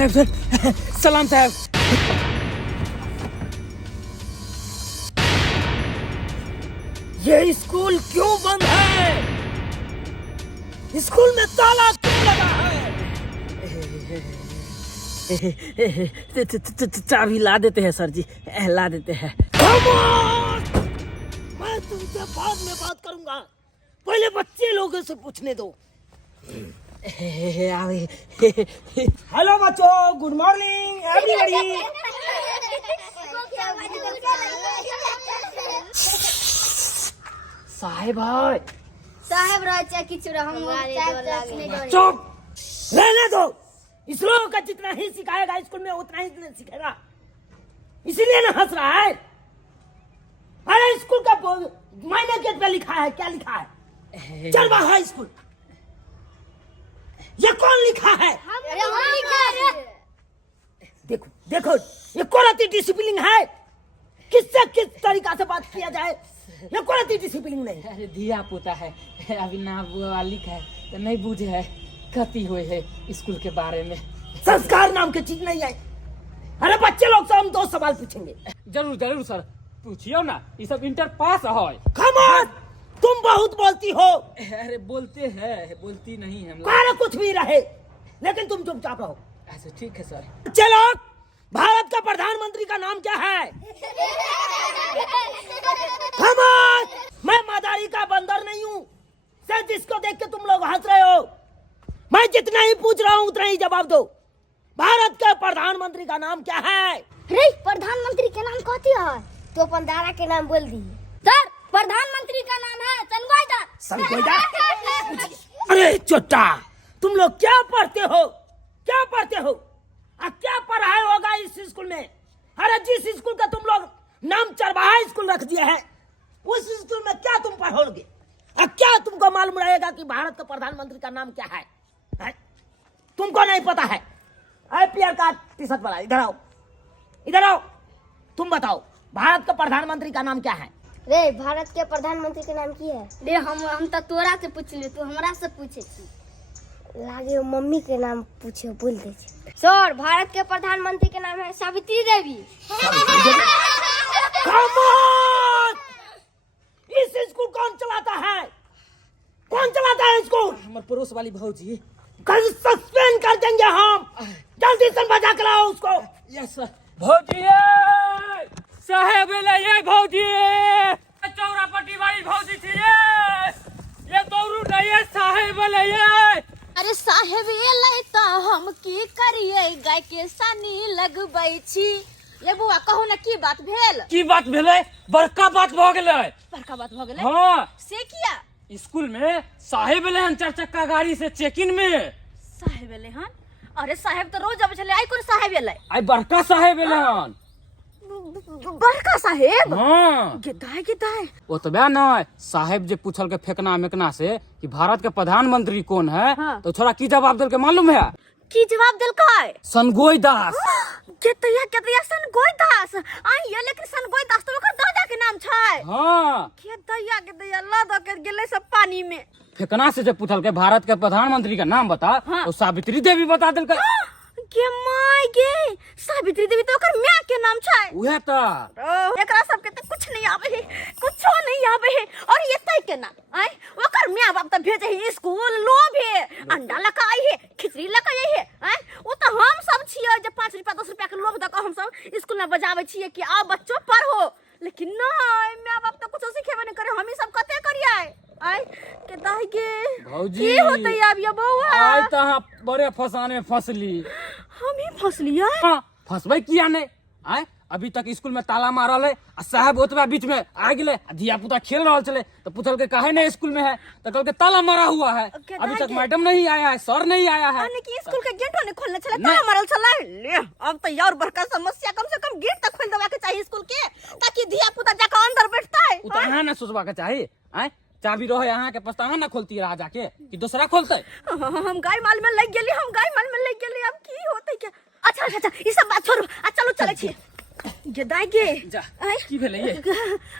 साहब सर, सलाम साहब। ये स्कूल क्यों बंद है? स्कूल में ताला क्यों लगा है? चाबी ला देते हैं सर जी, ला देते हैं। खामोश! मैं तुमसे बाद में बात करूंगा, पहले बच्चे लोगों से पूछने दो। हेलो बच्चों, गुड मॉर्निंग एवरीबॉडी। साहेब भाई, साहेब चाहे किछु हम चुप रहने दो। इस लोगों का जितना ही सिखाएगा स्कूल में उतना ही सीखेगा, इसीलिए ना हंस रहा है। अरे स्कूल का मायने गेट पे लिखा है, क्या लिखा है? चल बाहर स्कूल। ये कौन लिखा है? देखो देखो, ये कौन डिसिप्लिन है? किससे किस तरीका से बात किया जाए, ये कौन डिसिप्लिन नहीं। अरे धिया पुता है, अभी ना बुआ लिखा है तो नहीं बुझे है, कती हुए है स्कूल के बारे में। संस्कार नाम की चीज नहीं है। अरे बच्चे लोग से हम 2 सवाल पूछेंगे। जरूर जरूर सर, पूछियो ना, ये सब इंटर पास है। खामोश, तुम बहुत बोलती हो। अरे बोलते हैं, बोलती नहीं है। कारण कुछ भी रहे, लेकिन तुम चुपचाप रहो। ऐसे ठीक है सर। चलो, भारत का प्रधानमंत्री का नाम क्या है? खामोश, मैं मदारी का बंदर नहीं हूँ सर, जिसको देख के तुम लोग हंस रहे हो। मैं जितना ही पूछ रहा हूँ उतना ही जवाब दो। भारत के प्रधानमंत्री का नाम क्या है? रे प्रधानमंत्री के नाम कहती है तो अपन दादा के नाम बोल दी। सर प्रधानमंत्री का नाम है संगोईदा। अरे चोटा, तुम लोग क्या पढ़ते हो, क्या पढ़ते हो? क्या पढ़ाई होगा इस स्कूल में? अरे जिस स्कूल का तुम लोग नाम चरवाहा स्कूल रख दिया है, उस स्कूल में क्या तुम पढ़ोगे? क्या तुमको मालूम रहेगा कि भारत के प्रधानमंत्री का नाम क्या है? तुमको नहीं पता है? पीयर का टी शर्ट वाला, इधर आओ, इधर आओ। तुम बताओ, भारत के प्रधानमंत्री का नाम क्या है? रे भारत के प्रधानमंत्री के नाम की है? रे हम तो तोरा से पूछले, तू हमरा से पूछे छी। लागे मम्मी के नाम पूछे, बोल दे। सर भारत के प्रधानमंत्री के नाम है सावित्री देवी। इस स्कूल कौन चलाता है? कौन चलाता है स्कूल? हमारे पड़ोस वाली भौजी। कल सस्पेंड कर देंगे हम। जल्दी से बजा के लाओ उसको। Yes sir. भौजी साहेब ले भौजी, चौरापट्टी वाली भौजी थी ये दौड़ू नहीं है साहेब ले। अरे साहेब एलै त हम की करिए, गाय के सानी लगबै छी। ये बुआ कहू ना की बात भेल? की बात भेलै? बड़का बात भ गेलै। बड़का बात भ गेलै? हाँ, से किया? स्कूल में साहेब एले हन 4 चक्का गाड़ी से चेकिंग में। साहेब एलै हन? अरे साहेब तो रोज आबै छलै, आई कोन साहेब एलै? आई बड़का साहेब एले हन। बड़का साहेब? हाँ, गिदाय गिदाय। ओतबे न, साहेब जे पूछल के फेकना मेकना से कि भारत के प्रधानमंत्री कौन है, हाँ। तो छोरा की जवाब देल के मालूम है? की जवाब देलकै? सनगोई दास। केतया सनगोई दास। आई ये लेकिन सनगोई दास तो ओकर दादा के नाम छै। हाँ, केतया लद के गेलै सब पानी में। फेकना से जब पूछल के भारत के प्रधानमंत्री का नाम बता, हाँ। तो सावित्री देवी बता दिल के। के माय गे, सावित्री देवी तो ओकर मां के नाम छै। उहे त एकरा सब के त कुछ नहीं आवे है, कुछो नहीं आवे है। और ये तय के ना आई ओकर मां बाप त भेजे है स्कूल, लोभ है, अंडा लका आई है, खिचड़ी लका आई है। आई ओ त हम सब छियै जे 5 रुपया 10 रुपया के लोभ द के हम सब स्कूल में बजावे छियै कि आओ बच्चों पढ़ो। लेकिन नहीं, मां बाप त कुछ सिखेबे नहीं करे, हम ही सब कते करियै। आई के दाई के भौजी, की होतै अब ये बौआ? आई तहाँ बड़े फसाने में फसली। हम ही फसलियै? हाँ, फसबै किया नहीं? आय अभी तक स्कूल में ताला मारल है, साहब ओतबा बीच में आ गेले, धिया पुता खेल रहा चले, तो पूछल के काहे नहीं स्कूल में है, तो कल के ताला मारा हुआ है। अभी तक मैडम नहीं आया है, सर नहीं आया है। अने की स्कूल के गेट ने खोलने चले, ताला मारल चले। ले अब तो यार बड़का समस्या, कम से कम गेट तक खोल देवा के चाहिए स्कूल के, ताकि धिया पुता जाके अंदर बैठता है। उतना ना सोचवा के चाहिए। आय चाबी रहो यहाँ के पछताना ना खोलती रहा जाके कि दूसरा खोलते। हम गाय माल में लग गेली, हम गाय माल में लग गेली, अब की होतै के? अच्छा अच्छा अच्छा, ई सब बात छोड़, आ चलो चले छी। गे दाई गे जा, की भेलै ये?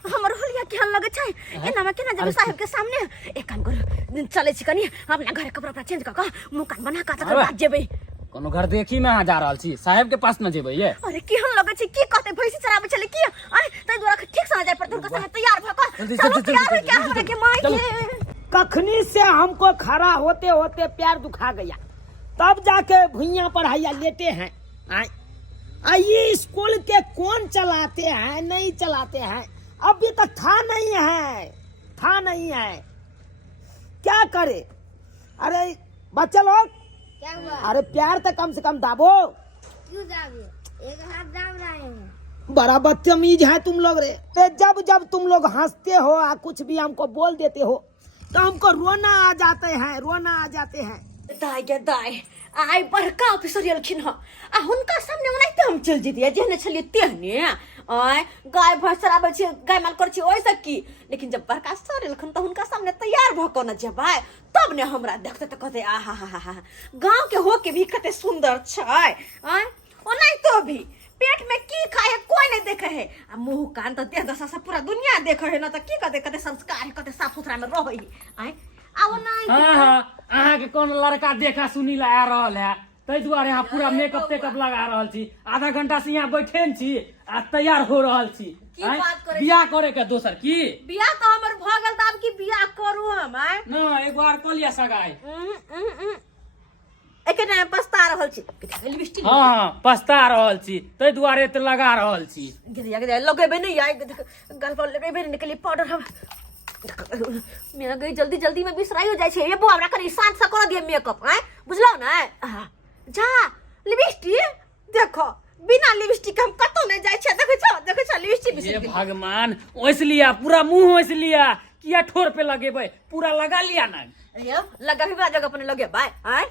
हमर होलिया केहन लगे छै? एना में केना जेबै साहब के सामने? एक काम कर, चले छी कनी अपना घर कपड़ा उपड़ा चेंज क के मुंह कान बना के तकर बाद जेबै। कोनो घर देखी में यहाँ जा रहा छी, साहब के पास न जेबै ये। अरे केहन लगे छै, की कहते भैंसी चराबे चले की आय तै दुआरा ठीक समझ जाय पर तुरका संगे तैयार भ क जल्दी, चलो जल्दी, तैयार हो जल्दी, क्या जल्दी, हो के जल्दी, माई चलो। के कखनी से हमको खड़ा होते होते पैर दुखा गया, तब जाके भुइयां पर हैया लेटे हैं। ये स्कूल के कौन चलाते हैं नहीं चलाते हैं, अभी तक था नहीं है, क्या करे। अरे बच्चे लोग, क्या हुआ? अरे प्यार तो कम से कम दाबो। क्यों दाबे? एक हाथ दाब रहे हैं। बड़ा बदतमीज है तुम लोग रे। जब जब तुम लोग हंसते हो या कुछ भी हमको बोल देते हो तो हमको रोना आ जाते हैं। दाय आइ बड़का ऑफिसर एलखिन ह आ हुनका सामने ओनाहिते हम चल जतियै जेहने छलियै तेहने। आय गाय भैंस चराबै छी, गाय माल करै छी ओइसे की, लेकिन जब बड़का सर एलखिन तऽ हुनका सामने तैयार भ क न जेबै तब ने हमरा देखते तऽ कहते आहा हा हा गाँव के हो के भी कते सुंदर छै। आय ओनाहितो भी पेट में की खाए कोई नहीं देखे है, आ मुंह कान तो देह दशा से पूरा दुनिया देखे है ना, तो की कहते कते संस्कार है, कते साफ सुथरा में रहे है। आय आओ ना हाँ अहाँ के कौन लड़का देखा सुनी ला आ रहल है, तै दुआरे यहाँ पूरा मेकअप तेकअप लगा रहल छी। आधा घंटा से यहाँ बैठे छी आ तैयार हो रहल छी। की बात करे, बियाह करे के दोसर की बियाह तो हमर भ गेल त अब की बियाह करू हम। आय न एक बार कऽ लिया सगाई। एके ना पछता रहल छी, लिपस्टिक हाँ पछता रहल छी, तै दुआरे त लगा रहल छी। गिरिया लगेबे नहीं आय गल पर लेबे नहीं निकली पाउडर हम मैं गई जल्दी में बिसराई हो जाय छै। ये बुआ हमरा कनी शांत से कर दिए मेकअप। आय बुझलो ना, जा लिपस्टिक देखो, बिना लिपस्टिक हम कतो नहीं जाय छै। देखै छ लिपस्टिक ये बिसरि भगवान ओइस लिया, पूरा मुंह ओइस लिया, किया ठोर पे लगेबै, पूरा लगा लिया ना। अरे लगा भी जगह पर लगे भाई। आय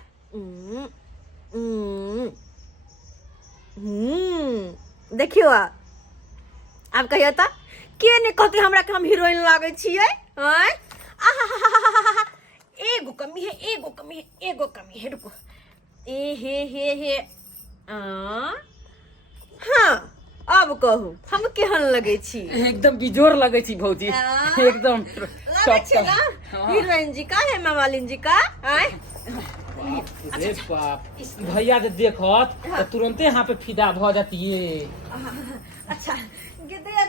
देखियो अब कहियो त के ने कहते हमरा के हम हीरोइन लागे छियै। आय एगो कमी है रुको ए हे हाँ अब कहू हम केहन लगे छी। एकदम बिजोर लगे छी भौजी, एकदम लगे छी ना हीरोइन जी का, हेमा मालिनी जी का। आय अरे बाप, भैया जे देखत तो तुरंते यहाँ पे फिदा भ जातिए। अच्छा गिदया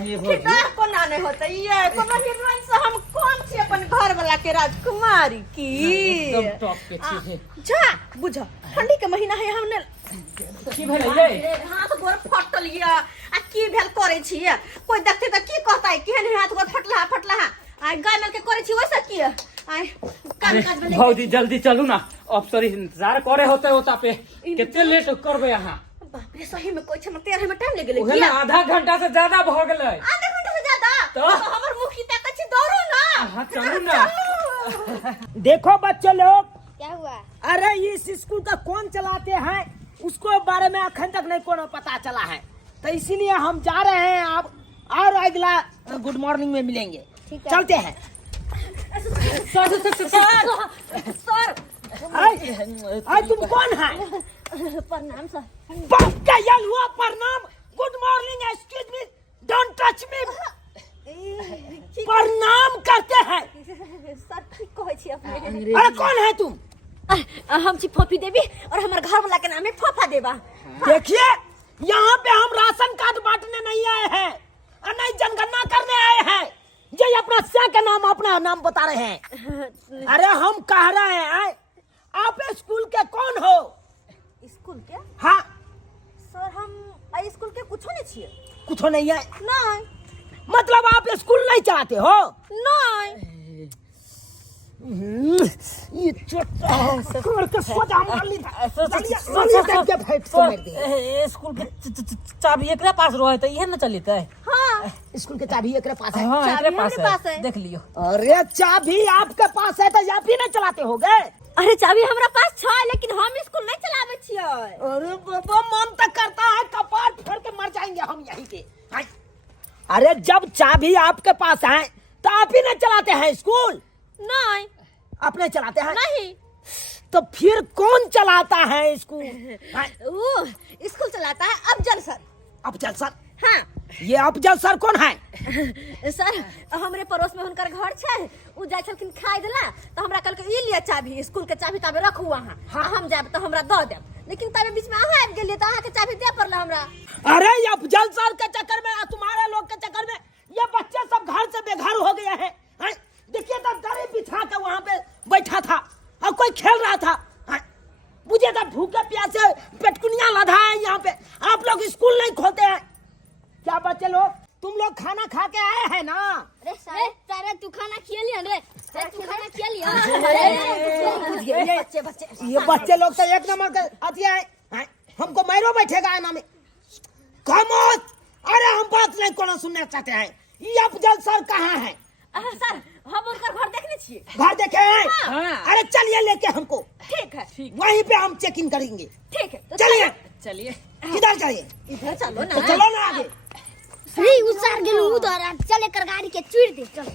ये भौजी। कितना कोना नहीं होता ये कोनो हीरोइन से हम कौन छी अपन घर वाला के राजकुमारी की। एकदम टॉप पे छी। जा बुझ ठंडी के महीना है, हमने की भेल ये हाथ गोर फटल ये आ की भेल करे छी, कोई देखते त की कहता है केहन हाथ गोर फटला आय गाय माल के करे छी वैसा की। आय काम काज में भौजी जल्दी चलू ना, अफसर इंतजार करे होता पे, कितने लेट करबे यहाँ। बाप रे सही में कोई छ मत तेरे में टाइम ले गेले ओहे किया ना आधा घंटा से ज्यादा भ गेलै। आधा घंटा से ज्यादा तो हमर मुख की तक छी दौड़ो ना। हाँ चलू ना। देखो बच्चे लोग, क्या हुआ? अरे इस स्कूल का कौन चलाते हैं उसको बारे में अखन तक नहीं कोनो पता चला है, तो इसीलिए हम जा रहे हैं। आप और अगला गुड मॉर्निंग में मिलेंगे, चलते हैं। सर आज तुम कौन है? प्रणाम सर। हुआ प्रणाम, good morning, excuse me, don't touch me. प्रणाम करते हैं। सर ठीक कहै छी अपने। अरे कौन है तुम? हम छी फोफी देवी और हमारे घर वाला के नाम है फोफा देवा। देखिए यहाँ पे हम राशन कार्ड बांटने नहीं आए हैं और नहीं जनगणना करने आए हैं। ये अपना नाम बता रहे हैं। अरे हम कह रहे हैं आप स्कूल के कौन हो? स्कूल के? हाँ सर हम स्कूल के कुछ नहीं छिए। कुछ नहीं है? नहीं। मतलब आप स्कूल नहीं चलाते हो? नहीं। ये स्कूल के चाबी एकरे पास रहे तो इहे न चलिते। हाँ स्कूल के चाबी एकरे पास है। हाँ चाबी एकरे हमरे पास है। देख लियो। अरे चाबी आपके पास है तो आप ही नहीं चलाते होगे? अरे चाबी हमरा पास छ लेकिन हम स्कूल नहीं चलावे छियै। अरे बाबा मन तो करता है कपाट फोड़ के मर जाएंगे हम यहीं पे। अरे जब चाबी आपके पास है तो आप ही नहीं चलाते हैं स्कूल? नहीं। अपने चलाते हैं? नहीं। तो फिर कौन चलाता है स्कूल? वो स्कूल चलाता है अफजल सर। अफजल सर? हाँ ये अफजल सर कौन है? सर हमरे पड़ोस में हुनकर घर छे, उ जाय छलखिन खाय देला तो हमरा कहलकै ई लिया चाभी, स्कूल के चाभी तबे रखू वहां, हम जाब तो हमरा द देब, लेकिन तबे बीच में अहाँ आबि गेलिए तो अहाँ के चाभी दे पड़ला हमरा। अरे ये अफजल सर के चक्कर में और तुम्हारे लोग के चक्कर में ये बच्चे सब घर से बेघर हो गए हैं। देखिए तो दरी बिछा के वहाँ पे बैठा था और कोई खेल रहा था। मुझे तो भूखे प्यासे पेटकुनिया लधा है यहाँ पे, आप लोग स्कूल नहीं खोलते हैं क्या? बच्चे लोग तुम लोग खाना खा के आए हैं ना? अरे सारे तू खाना खिया लिया रे, तू खाना खिया लिया। ये बच्चे लोग तो एक नंबर के अति है, हमको मैरो बैठेगा ना में। खामोश, अरे हम बात नहीं कोना सुनना चाहते हैं। ये अफजल सर कहाँ है? सर हम उनकर घर देखने छिए। घर देखे हैं? हाँ। अरे चलिए लेके हमको, ठीक है वहीं पे हम चेक इन करेंगे। ठीक है, तो चलिए चलिए किधर चलिए? इधर चलो तो ना। चलो ना आगे। अरे उसार गेलू उधर, चल एकर गाड़ी के चूड़ दे चल।